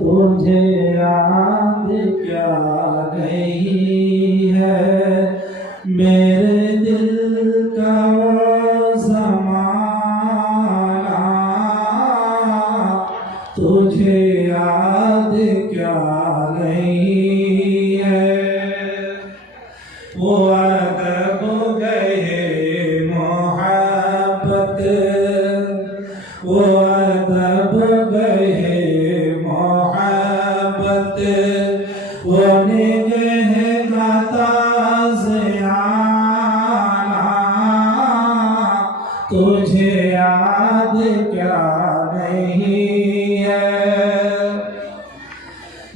तुझे याद क्या नहीं है मेरे दिल का वो ज़माना, तुझे याद क्या नहीं है। वो अदब गए मोहब्बत, वो अदब गए मोहब्बत, वो निगह का ताज़ियाना, तुझे याद क्या नहीं है।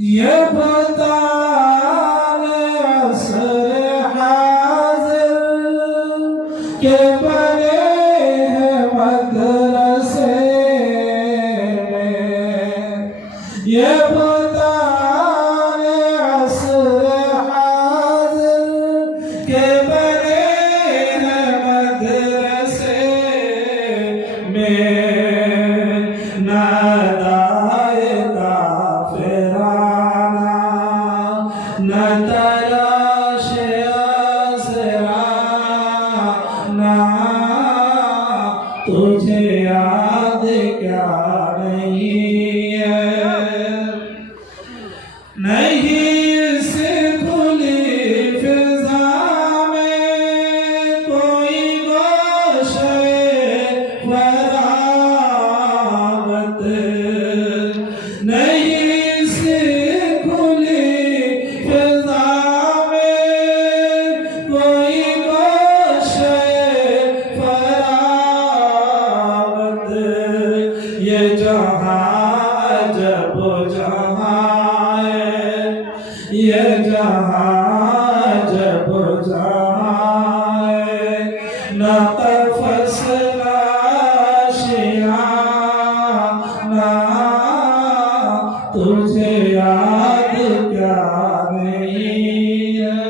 ये बता के परे हैं मदरसे में, ये बताने असर हाज़िर के परे हैं मदरसे में। नादाए काफ़िराना न तराशे आसराना, तुझे याद क्या नहीं है। नहीं इस खुली फिज़ा में कोई गोशे फरागत, नहीं इस खुली फिज़ा में कोई गोशे फरागत। ये जहाँ अजब जहाँ है, ये जहाँ अजब जहाँ है, न तफ़स न आशियाना, तुझे याद क्या नहीं है।